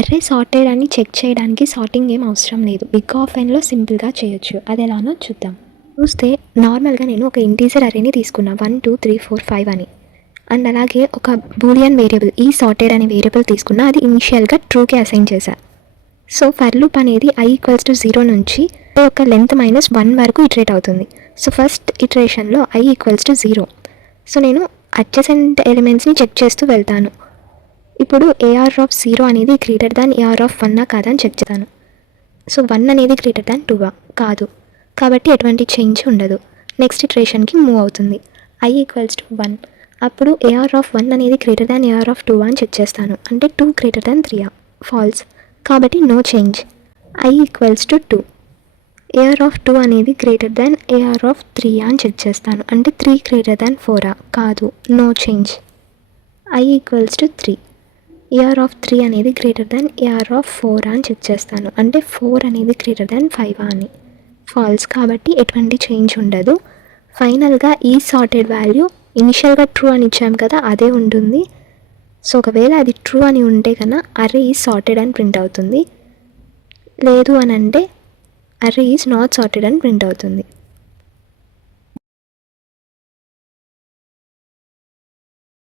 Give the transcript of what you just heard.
Array sorted అని check చేయడానికి sorting ఏం అవసరం లేదు. బిగ్ ఆఫెన్లో సింపుల్గా చేయొచ్చు. అది ఎలానో చూద్దాం. చూస్తే నార్మల్గా నేను ఒక ఇంటీజర్ అర్రేని తీసుకున్నా 1 2 3 4 5 అని. అండ్ అలాగే ఒక బూలియన్ వేరియబుల్ ఈ సార్టెడ్ అనే వేరియబుల్ తీసుకున్నా, అది ఇనిషియల్గా ట్రూకి అసైన్ చేశా. సో ఫర్ లూప్ అనేది i = 0 నుంచి యొక్క లెంత్ -1 వరకు ఇటరేట్ అవుతుంది. సో ఫస్ట్ ఇటరేషన్లో i = 0. సో నేను అడ్జసెంట్ ఎలిమెంట్స్ని చెక్ చేస్తూ వెళ్తాను. ఇప్పుడు AR(0) అనేది గ్రేటర్ దాన్ AR(1) కాదా అని చెక్ చేస్తాను. సో 1 అనేది గ్రేటర్ దాన్ 2 కాదు, కాబట్టి ఎటువంటి చేంజ్ ఉండదు. నెక్స్ట్ ఇటరేషన్కి మూవ్ అవుతుంది. i = 1. అప్పుడు AR(1) అనేది గ్రేటర్ దాన్ AR(2) అని చెక్ చేస్తాను. అంటే 2 గ్రేటర్ దాన్ 3 ఫాల్స్, కాబట్టి నో చేంజ్. i = 2. AR(2) అనేది గ్రేటర్ దాన్ AR(3) అని చెక్ చేస్తాను. అంటే 3 గ్రేటర్ దాన్ 4 కాదు, నో చేంజ్. i = 3. AR(3) అనేది గ్రేటర్ దాన్ AR(4) అని చెక్ చేస్తాను. అంటే 4 అనేది గ్రేటర్ దాన్ 5 అని, ఫాల్స్, కాబట్టి ఎటువంటి చేంజ్ ఉండదు. ఫైనల్గా ఈ సార్టెడ్ వాల్యూ ఇనిషియల్గా ట్రూ అని ఇచ్చాము కదా, అదే ఉంటుంది. సో ఒకవేళ అది ట్రూ అని ఉంటే కన్నా అర్రే ఈజ్ సార్టెడ్ అని ప్రింట్ అవుతుంది. లేదు అని అంటే అర్రే ఈజ్ నాట్ సార్టెడ్ అని ప్రింట్ అవుతుంది.